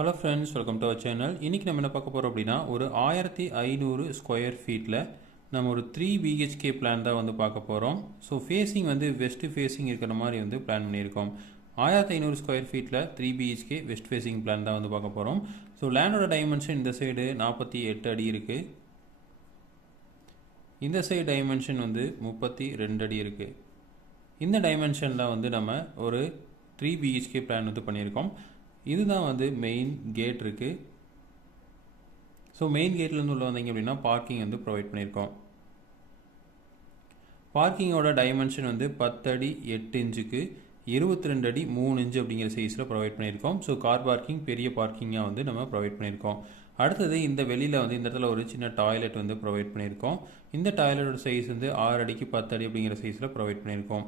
Hello friends welcome to our channel இன்றைக்கி நம்ம என்ன பார்க்க போகிறோம் அப்படின்னா ஒரு ஆயிரத்தி ஐநூறு ஸ்கொயர் ஃபீட்டில் நம்ம ஒரு த்ரீ பிஹெச்கே பிளான் தான் வந்து பார்க்க போகிறோம் ஸோ ஃபேஸிங் வந்து வெஸ்ட் ஃபேஸிங் இருக்கிற மாதிரி வந்து பிளான் பண்ணியிருக்கோம். ஆயிரத்தி ஐநூறு ஸ்கொயர் ஃபீட்டில் three BHK west facing plan தான் வந்து பார்க்க போகிறோம் ஸோ லேண்டோட டைமென்ஷன் இந்த சைடு நாற்பத்தி எட்டு அடி இருக்குது இந்த சைடு டைமென்ஷன் வந்து முப்பத்தி ரெண்டு அடி இருக்குது இந்த டைமென்ஷனில் வந்து நம்ம ஒரு த்ரீ பிஹெச்கே பிளான் வந்து பண்ணியிருக்கோம். இதுதான் வந்து மெயின் கேட் இருக்குது ஸோ மெயின் கேட்லேருந்து உள்ள வந்தீங்க அப்படின்னா பார்க்கிங் வந்து ப்ரொவைட் பண்ணியிருக்கோம். பார்க்கிங்கோட டைமென்ஷன் வந்து பத்தடி எட்டு இன்ச்சுக்கு இருபத்தி ரெண்டு அடி மூணு இன்ச்சு அப்படிங்கிற சைஸில் ப்ரொவைட் பண்ணியிருக்கோம். ஸோ கார் பார்க்கிங் பெரிய பார்க்கிங்காக வந்து நம்ம ப்ரொவைட் பண்ணியிருக்கோம். அடுத்தது இந்த வெளியில் வந்து இந்த இடத்துல ஒரு சின்ன டாய்லெட் வந்து ப்ரொவைட் பண்ணியிருக்கோம். இந்த டாய்லெட்டோட சைஸ் வந்து ஆறு அடிக்கு பத்து அடி அப்படிங்கிற சைஸில் ப்ரொவைட் பண்ணியிருக்கோம்.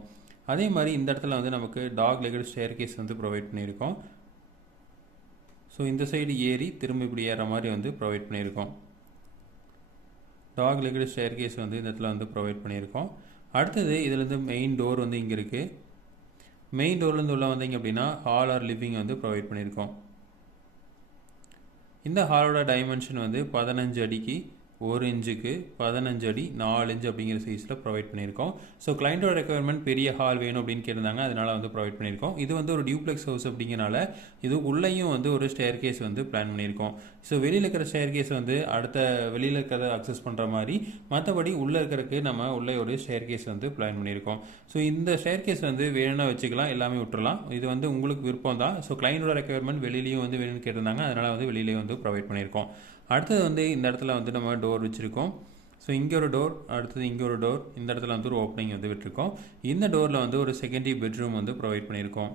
அதே மாதிரி இந்த இடத்துல வந்து நமக்கு டாக் லெகட் ஸ்டேர் கேஸ் வந்து ப்ரொவைட் பண்ணியிருக்கோம். ஸோ இந்த சைடு ஏறி திரும்ப இப்படி ஏற மாதிரி வந்து ப்ரொவைட் பண்ணியிருக்கோம். டாக் லெகட் ஸ்டேர் கேஸ் வந்து இந்த இடத்துல வந்து ப்ரொவைட் பண்ணியிருக்கோம். அடுத்தது இதுலேருந்து மெயின் டோர் வந்து இங்கே இருக்குது மெயின் டோர்லேருந்து உள்ள வந்தீங்க அப்படின்னா ஹால் ஆர் லிவிங் வந்து ப்ரொவைட் பண்ணியிருக்கோம். இந்த ஹாலோட டைமென்ஷன் வந்து பதினஞ்சு அடிக்கு ஒரு இன்ச்சுக்கு பதினஞ்சு அடி நாலு இன்ச்சு அப்படிங்கிற சைஸில் ப்ரொவைட் பண்ணியிருக்கோம். ஸோ கிளைண்ட்டோட ரெக்குவயர்மெண்ட் பெரிய ஹால் வேணும் அப்படின்னு கேட்டிருந்தாங்க. அதனால் வந்து ப்ரொவைட் பண்ணியிருக்கோம். இது வந்து ஒரு டியூப்ளெக்ஸ் ஹவுஸ் அப்படிங்கிறனால இது உள்ளேயும் வந்து ஒரு ஸ்டேர் கேஸ் வந்து பிளான் பண்ணியிருக்கோம். ஸோ வெளியில் இருக்கிற ஸ்டேர் கேஸ் வந்து அடுத்த வெளியில் இருக்கிறத அக்சஸ் பண்ணுற மாதிரி மற்றபடி உள்ளே இருக்கிறதுக்கு நம்ம உள்ளே ஒரு ஸ்டேர் கேஸ் வந்து பிளான் பண்ணியிருக்கோம். ஸோ இந்த ஸ்டேர் கேஸ் வந்து வேணும்னா வச்சுக்கலாம் எல்லாமே விட்டுறலாம். இது வந்து உங்களுக்கு விருப்பம் தான். ஸோ கிளைண்டோட ரெக்குவயர்மெண்ட் வெளியிலையும் வந்து வேணும்னு கேட்டிருந்தாங்க. அதனால் வந்து வெளியிலேயே வந்து ப்ரொவைட் பண்ணியிருக்கோம். அடுத்தது வந்து இந்த இடத்துல வந்து நம்ம டோர் வச்சுருக்கோம். ஸோ இங்கே ஒரு டோர் அடுத்தது இங்கே ஒரு டோர் இந்த இடத்துல வந்து ஒரு ஓப்பனிங் வந்து விட்டுருக்கோம். இந்த டோரில் வந்து ஒரு செகண்டரி பெட்ரூம் வந்து ப்ரொவைட் பண்ணியிருக்கோம்.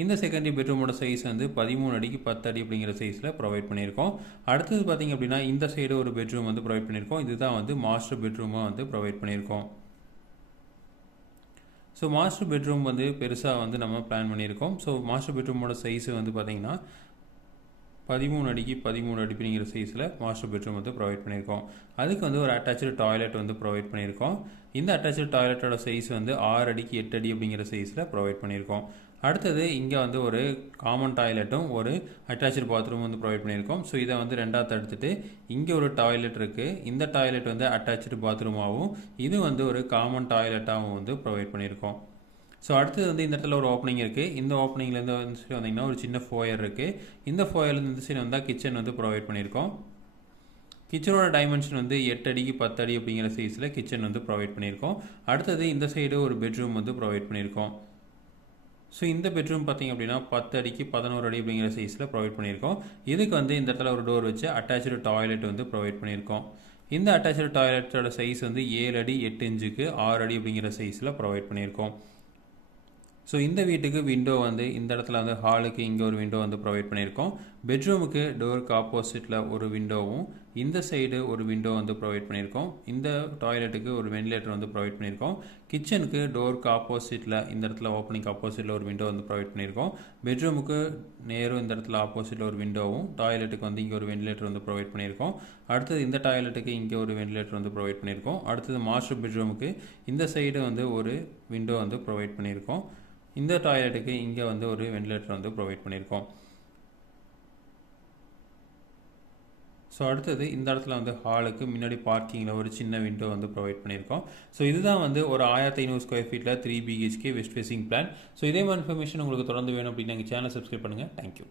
இந்த செகண்டரி பெட்ரூமோட சைஸ் வந்து பதிமூணு அடிக்கு பத்து அடி அப்படிங்கிற சைஸில் ப்ரொவைட் பண்ணியிருக்கோம். அடுத்தது பார்த்திங்க அப்படின்னா இந்த சைடு ஒரு பெட்ரூம் வந்து ப்ரொவைட் பண்ணியிருக்கோம். இதுதான் வந்து மாஸ்டர் பெட்ரூமாக வந்து ப்ரொவைட் பண்ணியிருக்கோம். ஸோ மாஸ்டர் பெட்ரூம் வந்து பெருசாக வந்து நம்ம பிளான் பண்ணியிருக்கோம். ஸோ மாஸ்டர் பெட்ரூமோட சைஸு வந்து பார்த்திங்கன்னா பதிமூணு அடிக்கு பதிமூணு அடிப்பிங்கிற சைஸில் மாஸ்டர் பெட்ரூம் வந்து ப்ரொவைட் பண்ணியிருக்கோம். அதுக்கு வந்து ஒரு அட்டாச்சு டாய்லெட் வந்து ப்ரொவைட் பண்ணியிருக்கோம். இந்த அட்டாச்சு டாய்லெட்டோட சைஸ் வந்து ஆறு அடிக்கு எட்டு அடி அப்படிங்கிற சைஸில் ப்ரொவைட் பண்ணியிருக்கோம். அடுத்தது இங்கே வந்து ஒரு காமன் டாய்லெட்டும் ஒரு அட்டாச்சு பாத்ரூம் வந்து ப்ரொவைட் பண்ணியிருக்கோம். ஸோ இதை வந்து ரெண்டாவது தடுத்துட்டு இங்கே ஒரு டாய்லெட் இருக்குது இந்த டாய்லெட் வந்து அட்டாச்சு பாத்ரூமாகவும் இது வந்து ஒரு காமன் டாய்லெட்டாகவும் வந்து ப்ரொவைட் பண்ணியிருக்கோம். ஸோ அடுத்தது வந்து இந்த இடத்துல ஒரு ஓப்பனிங் இருக்குது இந்த ஓப்பனிங்லேருந்து வந்து சைடு வந்தீங்கன்னா ஒரு சின்ன ஃபோயர் இருக்குது இந்த ஃபோயர்லேருந்து இந்த சைடு வந்தால் கிச்சன் வந்து ப்ரொவைட் பண்ணியிருக்கோம். கிச்சனோட டைமென்ஷன் வந்து எட்டு அடிக்கு பத்து அடி அப்படிங்கிற சைஸில் கிச்சன் வந்து ப்ரொவைட் பண்ணியிருக்கோம். அடுத்தது இந்த சைடு ஒரு பெட்ரூம் வந்து ப்ரொவைட் பண்ணியிருக்கோம். ஸோ இந்த பெட்ரூம் பார்த்திங்க அப்படின்னா பத்து அடிக்கு பதினோரு அடி அப்படிங்கிற சைஸில் ப்ரொவைட் பண்ணியிருக்கோம். இதுக்கு வந்து இந்த இடத்துல ஒரு டோர் வச்சு அட்டாச்சு டாய்லெட் வந்து ப்ரொவைட் பண்ணியிருக்கோம். இந்த அட்டாச்சு டாய்லெட்டோட சைஸ் வந்து ஏழு அடி எட்டு இன்ச்சுக்கு ஆறு அடி அப்படிங்கிற சைஸில் ப்ரொவைட் பண்ணியிருக்கோம். ஸோ இந்த வீட்டுக்கு விண்டோ வந்து இந்த இடத்துல வந்து ஹாலுக்கு இங்கே ஒரு விண்டோ வந்து ப்ரொவைட் பண்ணியிருக்கோம். பெட்ரூமுக்கு டோருக்கு ஆப்போசிட்டில் ஒரு விண்டோவும் இந்த சைடு ஒரு விண்டோ வந்து ப்ரொவைட் பண்ணியிருக்கோம். இந்த டாய்லெட்டுக்கு ஒரு வென்டிலேட்டர் வந்து ப்ரொவைட் பண்ணியிருக்கோம். கிச்சனுக்கு டோருக்கு ஆப்போசிட்டில் இந்த இடத்துல ஓப்பனிங் ஆப்போசிட்டில் ஒரு விண்டோ வந்து ப்ரொவைட் பண்ணியிருக்கோம். பெட்ரூமுக்கு நேரும் இந்த இடத்துல ஆப்போசிட்டில் ஒரு விண்டோவும் டாய்லெட்டுக்கு வந்து இங்கே ஒரு வென்டிலேட்டர் வந்து ப்ரொவைட் பண்ணியிருக்கோம். அடுத்தது இந்த டாய்லெட்டுக்கு இங்கே ஒரு வென்டிலேட்டர் வந்து ப்ரொவைட் பண்ணியிருக்கோம். அடுத்தது மாஸ்டர் பெட்ரூமுக்கு இந்த சைடு வந்து ஒரு விண்டோ வந்து ப்ரொவைட் பண்ணியிருக்கோம். இந்த டாய்லெட்டுக்கு இங்கே வந்து ஒரு வென்டிலேட்டர் வந்து ப்ரொவைட் பண்ணியிருக்கோம். ஸோ அடுத்தது இந்த இடத்துல வந்து ஹாலுக்கு முன்னாடி பார்க்கிங்கில் ஒரு சின்ன விண்டோ வந்து ப்ரொவைட் பண்ணியிருக்கோம். ஸோ இதுதான் வந்து ஒரு ஆயிரத்தி ஐநூறு ஸ்கொயர் ஃபீட்டில் three BHK west facing plan so இதே மாதிரி இன்ஃபர்மேஷன் உங்களுக்கு தொடர்ந்து வேணும் அப்படின்னு எங்கள் சேனல் சப்ஸ்கிரைப் பண்ணுங்கள் தேங்க்யூ